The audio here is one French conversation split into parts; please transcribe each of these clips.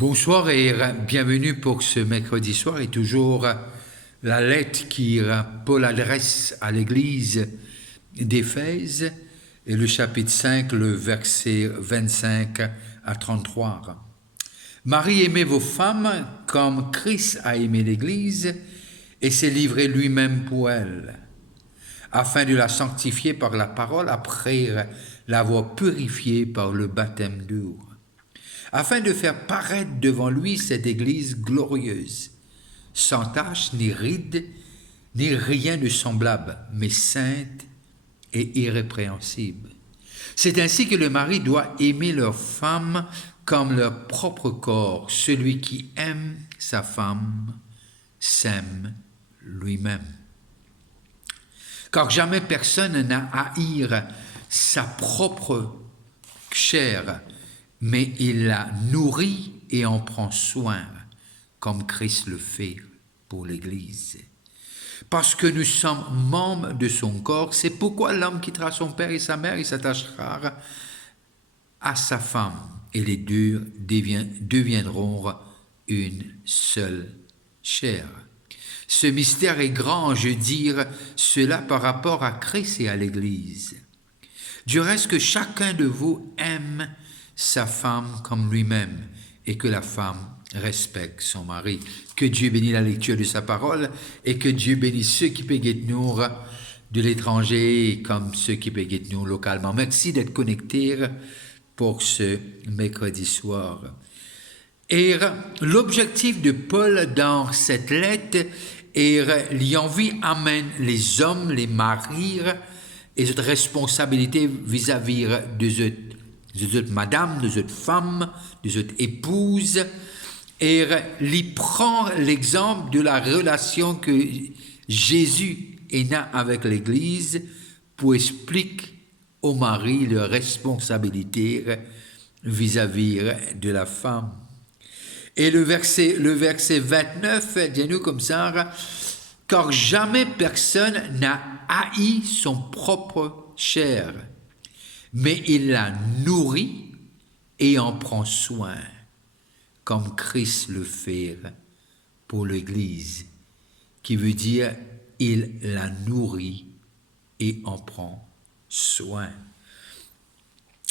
Bonsoir et bienvenue pour ce mercredi soir et toujours la lettre Paul adresse à l'église d'Éphèse et le chapitre 5, le verset 25 à 33. Marie, aimez vos femmes comme Christ a aimé l'église et s'est livré lui-même pour elle, afin de la sanctifier par la parole après l'avoir purifiée par le baptême d'eau, afin de faire paraître devant lui cette Église glorieuse, sans tache, ni ride, ni rien de semblable, mais sainte et irrépréhensible. C'est ainsi que le mari doit aimer leur femme comme leur propre corps. Celui qui aime sa femme s'aime lui-même. Car jamais personne n'a à haïr sa propre chair, mais il la nourrit et en prend soin, comme Christ le fait pour l'Église. Parce que nous sommes membres de son corps, c'est pourquoi l'homme quittera son père et sa mère et s'attachera à sa femme, et les deux deviendront une seule chair. Ce mystère est grand, je dire cela par rapport à Christ et à l'Église. Du reste que chacun de vous aime sa femme comme lui-même et que la femme respecte son mari. Que Dieu bénisse la lecture de sa parole et que Dieu bénisse ceux qui peuvent nous de l'étranger comme ceux qui peuvent nous localement. Merci d'être connectés pour ce mercredi soir. Et l'objectif de Paul dans cette lettre est l'envie amène les hommes, les maris et cette responsabilité vis-à-vis des autres madames, des autres femmes, des autres épouses, et il prend l'exemple de la relation que Jésus est né avec l'Église pour expliquer au mari leur responsabilité vis-à-vis de la femme. Et le verset 29 dit-nous comme ça, « Car jamais personne n'a haï son propre chair, mais il la nourrit et en prend soin, comme Christ le fait pour l'Église, qui veut dire il la nourrit et en prend soin. »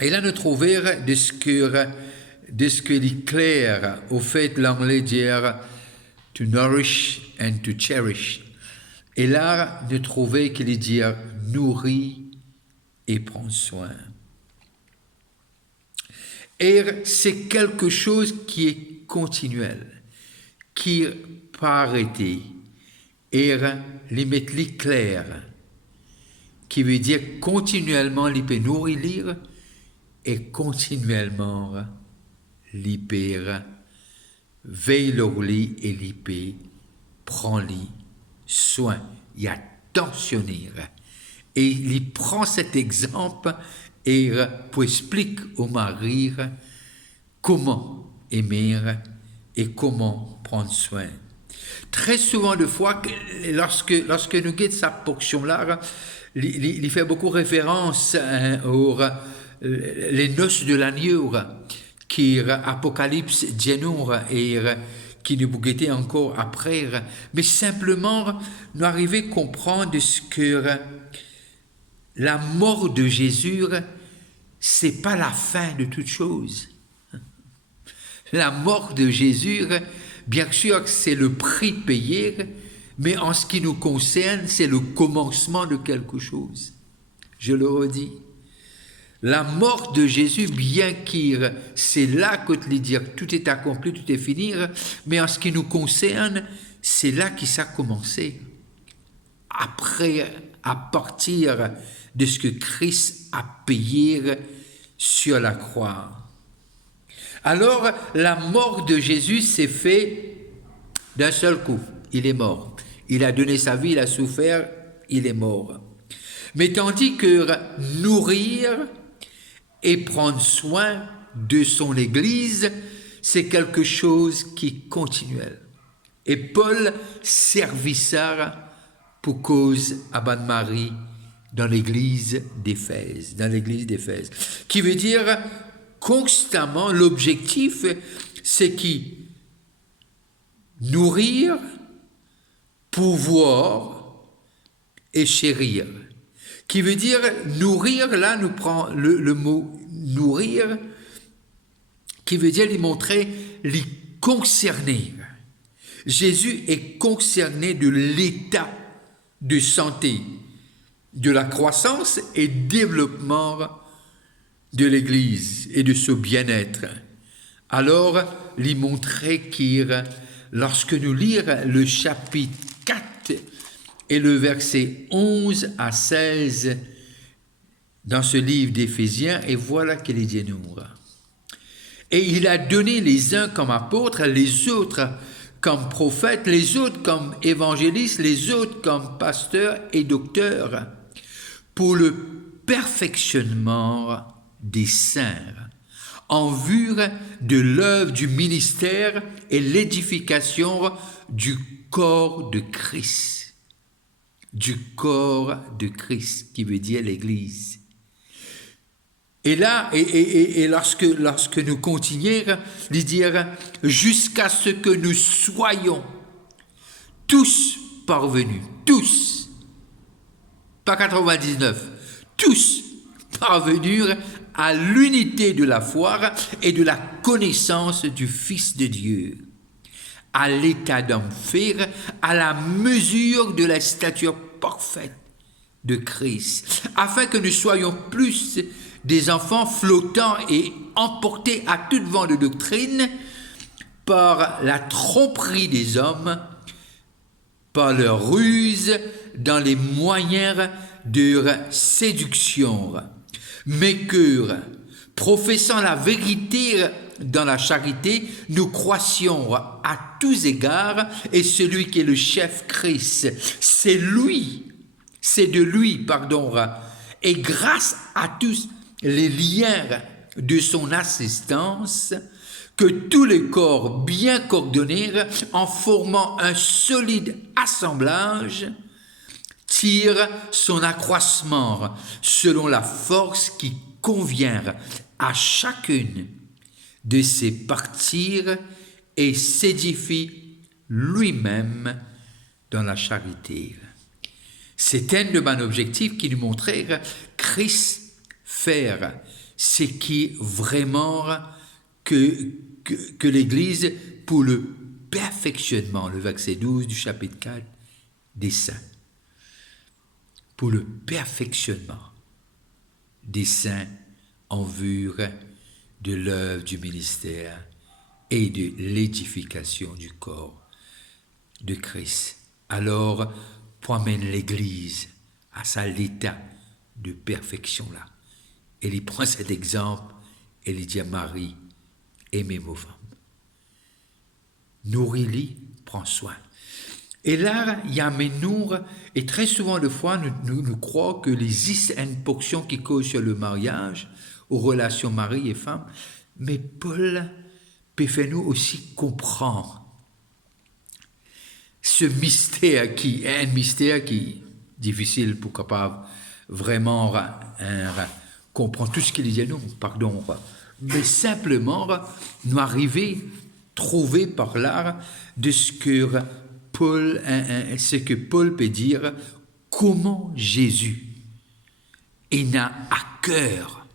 Et là, nous trouvons de ce qu'il est clair, au fait, l'anglais dit « to nourish and to cherish ». Et là, nous trouvons qu'il dit « nourrit » et prendre soin. Et c'est quelque chose qui est continuel, qui pas arrêté, et limite clair, qui veut dire continuellement il peut nourrir et continuellement il peut veiller leur lit et il peut prendre soin, il y a attentionner. Et il prend cet exemple et pour expliquer au mari comment aimer et comment prendre soin. Très souvent de fois, lorsque nous guidons sa portion-là, il fait beaucoup référence aux les noces de l'agneau, qui Apocalypse dit et qui nous guettait encore après. Mais simplement, nous arrivons à comprendre ce que la mort de Jésus, c'est pas la fin de toute chose. La mort de Jésus, bien sûr, c'est le prix payé, mais en ce qui nous concerne, c'est le commencement de quelque chose. Je le redis. La mort de Jésus, bien qu'il, c'est là que tu dire tout est accompli, tout est fini, mais en ce qui nous concerne, c'est là qu'il s'est commencé. Après, à partir de ce que Christ a payé sur la croix. Alors, la mort de Jésus s'est faite d'un seul coup. Il est mort. Il a donné sa vie, il a souffert, il est mort. Mais tandis que nourrir et prendre soin de son Église, c'est quelque chose qui est continuel. Et Paul servit ça pour cause à Anne-Marie dans l'église d'Éphèse, qui veut dire constamment, l'objectif, c'est qui nourrir, pouvoir et chérir. Qui veut dire nourrir, là nous prend le mot nourrir, qui veut dire lui montrer, lui concerner. Jésus est concerné de l'état de santé, de la croissance et développement de l'Église et de ce bien-être. Alors, lui montrer qu'il, lorsque nous lisons le chapitre 4 et le verset 11 à 16 dans ce livre d'Éphésiens, et voilà qu'il dit nous. Et il a donné les uns comme apôtres, les autres comme prophètes, les autres comme évangélistes, les autres comme pasteurs et docteurs, pour le perfectionnement des saints, en vue de l'œuvre du ministère et l'édification du corps de Christ. Du corps de Christ, qui veut dire l'Église. Et là, et lorsque nous continuons, de dire, jusqu'à ce que nous soyons tous parvenus, tous, pas 99, tous parvenus à l'unité de la foi et de la connaissance du Fils de Dieu, à l'état d'homme fait, à la mesure de la stature parfaite de Christ, afin que nous soyons plus des enfants flottants et emportés à toute vent de doctrine par la tromperie des hommes, par leur ruse dans les moyens de séduction, mais que, professant la vérité dans la charité, nous croissions à tous égards, et celui qui est le chef Christ, c'est de lui, et grâce à tous les liens de son assistance, que tous les corps bien coordonnés, en formant un solide assemblage, tirent son accroissement selon la force qui convient à chacune de ses parties et s'édifie lui-même dans la charité. C'est un de mes objectifs qui nous montrait Christ faire ce qui vraiment que l'Église pour le perfectionnement, le verset 12 du chapitre 4 des saints, pour le perfectionnement des saints en vue de l'œuvre du ministère et de l'édification du corps de Christ. Alors, promène l'Église à sa l'état de perfection là. Et il prend cet exemple et il dit à Marie, aimez vos femmes. Nourris-les, prends soin. Et là, il y a Ménour, et très souvent de fois, nous croyons que les une portion qui cause sur le mariage, aux relations mari et femme, mais Paul peut faire nous aussi comprendre ce mystère qui est un mystère qui est difficile pour capable vraiment comprendre tout ce qu'il dit nous, mais simplement nous arriver trouver par là de ce que Paul peut dire, comment Jésus a à cœur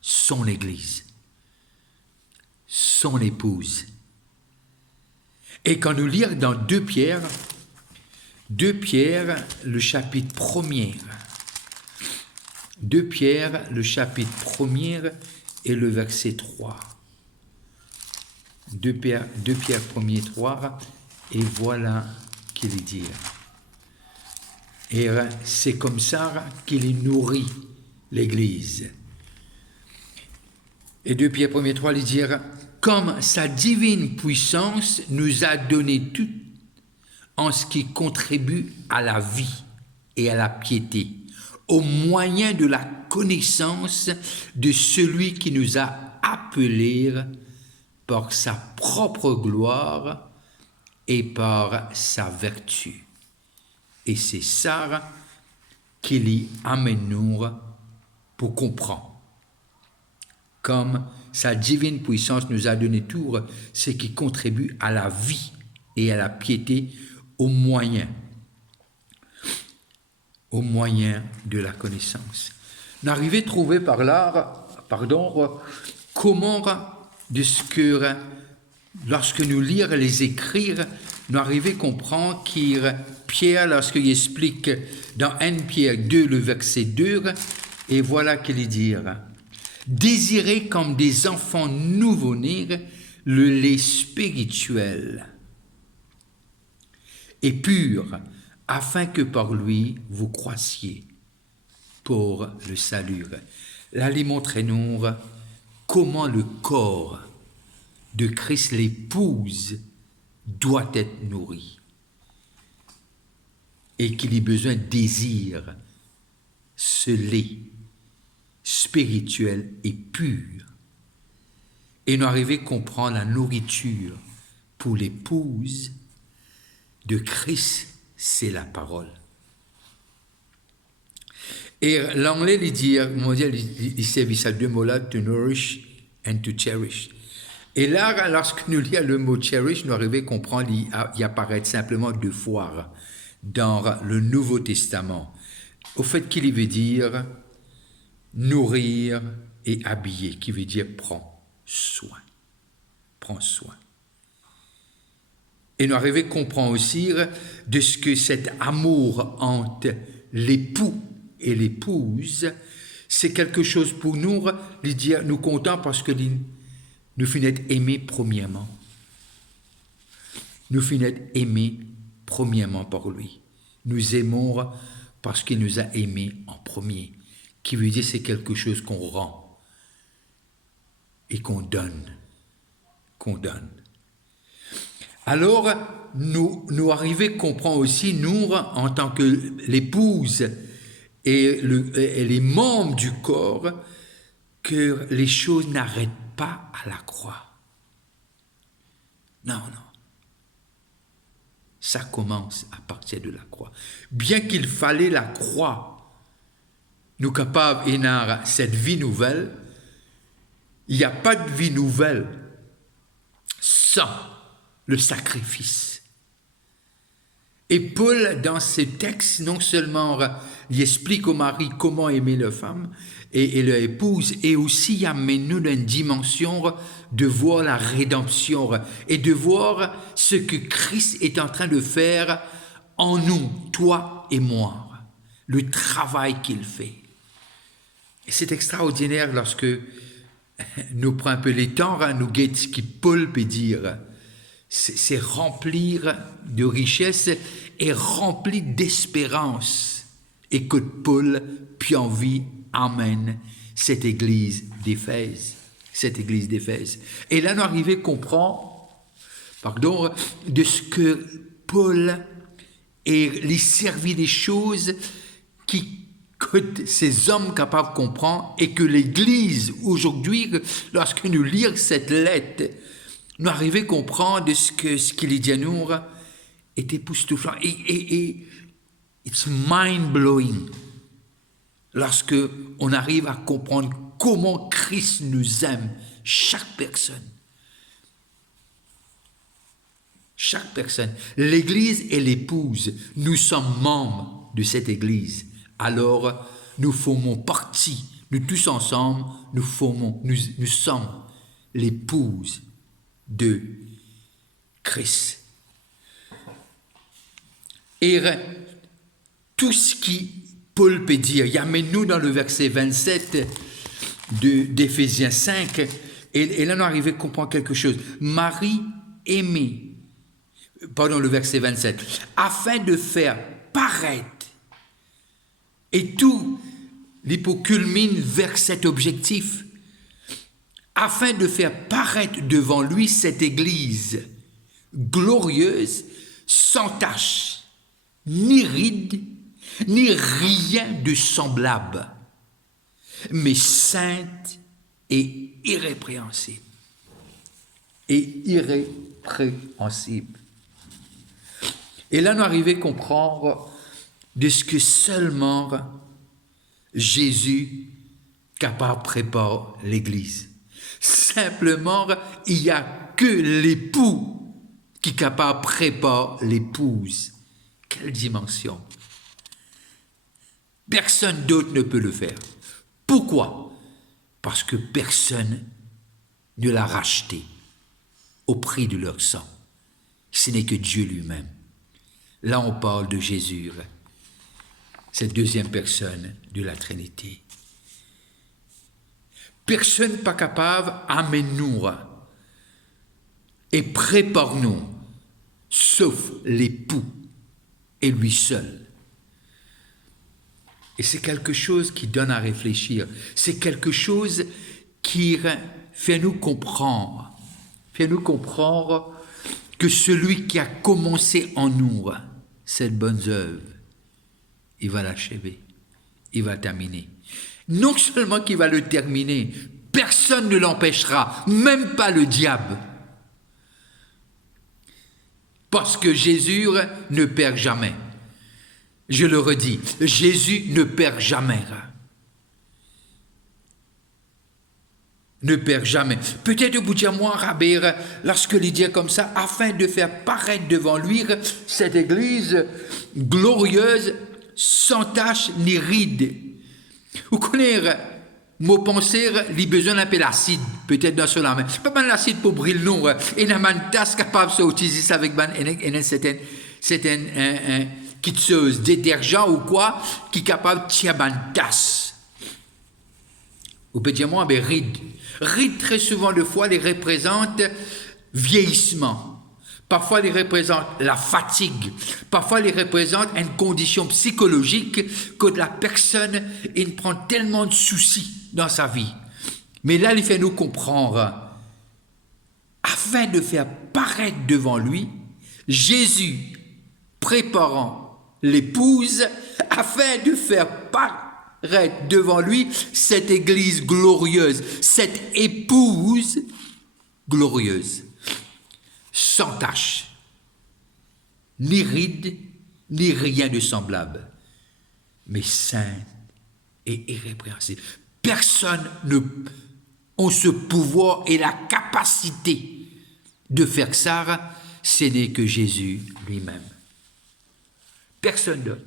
son Église, son épouse. Et quand nous lisons dans 2 Pierre, le chapitre 1er, 2 Pierre, le chapitre 1er et le verset 3. 2 Pierre 1er 3, et voilà qu'il dit. Et c'est comme ça qu'il nourrit l'Église. Et 2 Pierre 1er 3, il dit, comme sa divine puissance nous a donné tout en ce qui contribue à la vie et à la piété, au moyen de la connaissance de celui qui nous a appelés par sa propre gloire et par sa vertu. Et c'est ça qui l'y amène nous pour comprendre. comme sa divine puissance nous a donné tout ce qui contribue à la vie et à la piété au moyen de la connaissance. Nous arrivons à trouver par là, comment de ce que, lorsque nous lisons les écrire, nous arrivons à comprendre que Pierre, lorsqu'il explique dans 1 Pierre 2, le verset 2, et voilà qu'il dit « Désirez comme des enfants nouveau-nés le lait spirituel et pur, afin que par lui vous croissiez pour le salut. » Là, il montre-nous comment le corps de Christ, l'épouse, doit être nourri et qu'il ait besoin de désir ce lait spirituel et pur. Et nous arrivons à comprendre la nourriture pour l'épouse de Christ, c'est la parole. Et l'anglais, il dit, il servit à deux mots-là, to nourish and to cherish. Et là, lorsque nous lisons le mot cherish, nous arrivons à comprendre qu'il apparaît simplement deux fois dans le Nouveau Testament. Au fait qu'il veut dire nourrir et habiller, qui veut dire prends soin. Prends soin. Et nous arrivons à comprendre aussi de ce que cet amour entre l'époux et l'épouse, c'est quelque chose pour nous, dire, nous comptons parce que nous finissons aimés premièrement. Nous finissons aimés premièrement par lui. Nous aimons parce qu'il nous a aimés en premier, qui veut dire c'est quelque chose qu'on rend et qu'on donne. Alors, nous arrivons à comprendre aussi, nous, en tant que l'épouse et les membres du corps, que les choses n'arrêtent pas à la croix. Non. Ça commence à partir de la croix. Bien qu'il fallait la croix, nous capables d'avoir cette vie nouvelle, il n'y a pas de vie nouvelle sans le sacrifice. Et Paul, dans ses textes, non seulement il explique au mari comment aimer la femme et l'épouse, et aussi il amène nous dans une dimension de voir la rédemption et de voir ce que Christ est en train de faire en nous, toi et moi, le travail qu'il fait. Et c'est extraordinaire lorsque nous prenons un peu les temps, nous guettons ce que Paul peut dire. C'est remplir de richesse et rempli d'espérance. Et que Paul, puis en vie, amène cette église d'Éphèse. Et là, nous arrivons à comprendre, de ce que Paul lui servi des choses que ces hommes capables de comprendre et que l'Église, aujourd'hui, lorsque nous lisons cette lettre, nous arrivons à comprendre de ce qu'il dit à nous est époustouflant. Et it's mind-blowing lorsque on arrive à comprendre comment Christ nous aime, chaque personne. Chaque personne. L'Église et l'épouse, nous sommes membres de cette Église. Alors, nous formons partie, nous tous ensemble, nous sommes l'épouse de Christ. Et tout ce qui Paul peut dire, il y a nous dans le verset 27 d'Éphésiens 5, et là nous arrivons à comprendre quelque chose. Marie aimée, le verset 27, afin de faire paraître, et tout culmine vers cet objectif, afin de faire paraître devant lui cette Église glorieuse, sans tache, ni ride, ni rien de semblable, mais sainte et irrépréhensible. Et là, nous arrivons à comprendre de ce que seulement Jésus capable prépare l'Église. Simplement, il n'y a que l'époux qui est capable de préparer l'épouse. Quelle dimension! Personne d'autre ne peut le faire. Pourquoi? Parce que personne ne l'a racheté au prix de leur sang. Ce n'est que Dieu lui-même. Là, on parle de Jésus, cette deuxième personne de la Trinité. Personne pas capable amène-nous et prépare-nous, sauf l'époux et lui seul. Et c'est quelque chose qui donne à réfléchir. C'est quelque chose qui fait nous comprendre que celui qui a commencé en nous cette bonne œuvre, il va l'achever, il va terminer. Non seulement qu'il va le terminer, personne ne l'empêchera, même pas le diable. Parce que Jésus ne perd jamais. Je le redis, Jésus ne perd jamais. Ne perd jamais. Peut-être vous dire, moi, Rabir, lorsque il dit comme ça, afin de faire paraître devant lui cette église glorieuse, sans tache ni ride. Vous connaissez, mot penser, il besoin d'un peu l'acide, peut-être dans cela, mais pas mal l'acide pour briller le nom. Et il y a une tasse capable de s'utiliser ça avec un quitteuse, détergent ou quoi, qui est capable de tirer une tasse. Ou peut dire moi, mais ride. Ride, très souvent, de fois, les représente vieillissement. Parfois, les représente la fatigue. Parfois, les représente une condition psychologique que la personne il prend tellement de soucis dans sa vie. Mais là, il fait nous comprendre, afin de faire paraître devant lui, Jésus préparant l'épouse, afin de faire paraître devant lui cette église glorieuse, cette épouse glorieuse, sans tache, ni ride, ni rien de semblable, mais sainte et irrépréhensible. Personne n'a ce pouvoir et la capacité de faire ça, ce n'est que Jésus lui-même. Personne d'autre.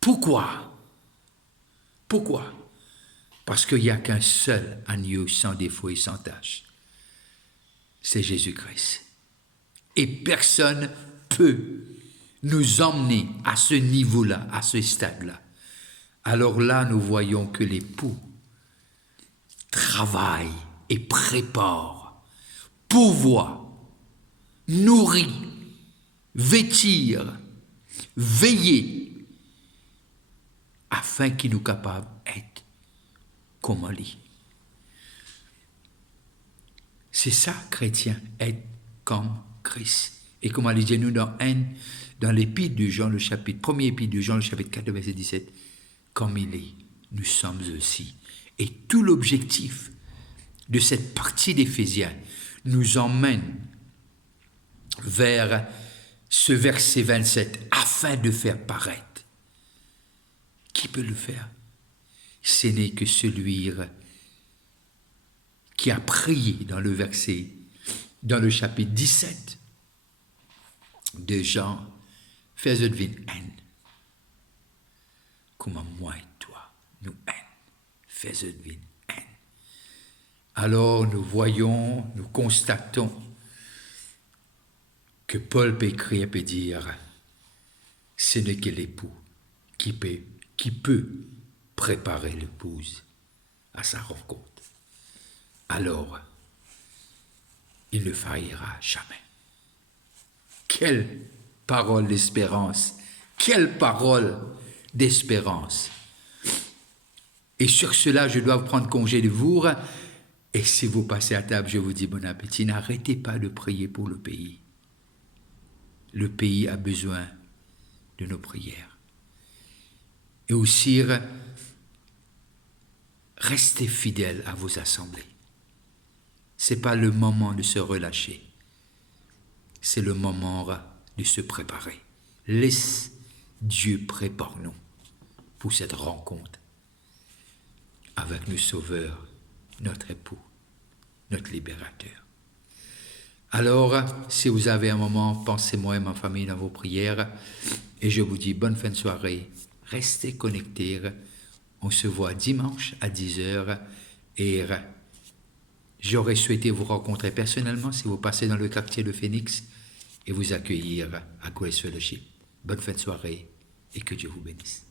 Pourquoi? Pourquoi? Parce qu'il n'y a qu'un seul agneau sans défaut et sans tache. C'est Jésus-Christ. Et personne peut nous emmener à ce niveau-là, à ce stade-là. Alors là, nous voyons que l'époux travaille et prépare, pourvoit, nourrit, vêtir, veiller, afin qu'il nous capable d'être comme lui. C'est ça, chrétien, être comme Christ. Et comme on dit nous dans l'épître de Jean, premier épître de Jean, le chapitre 4, verset 17, comme il est, nous sommes aussi. Et tout l'objectif de cette partie d'Éphésiens nous emmène vers ce verset 27, afin de faire paraître. Qui peut le faire? Ce n'est que celui qui a prié dans le verset, dans le chapitre 17 de Jean, fais-le deviner haine. Comment moi et toi, nous haine, fais-le deviner haine. Alors nous voyons, nous constatons que Paul peut écrire et peut dire, ce n'est que l'époux qui peut préparer l'épouse à sa rencontre. Alors, il ne faillira jamais. Quelle parole d'espérance! Quelle parole d'espérance! Et sur cela, je dois prendre congé de vous. Et si vous passez à table, je vous dis bon appétit. N'arrêtez pas de prier pour le pays. Le pays a besoin de nos prières. Et aussi, restez fidèles à vos assemblées. Ce n'est pas le moment de se relâcher. C'est le moment de se préparer. Laisse Dieu préparer nous pour cette rencontre avec le Sauveur notre époux, notre libérateur. Alors, si vous avez un moment, pensez-moi et ma famille dans vos prières, et je vous dis bonne fin de soirée, restez connectés, on se voit dimanche à 10h, et j'aurais souhaité vous rencontrer personnellement si vous passez dans le quartier de Phoenix et vous accueillir à Grace Fellowship. Bonne fin de soirée et que Dieu vous bénisse.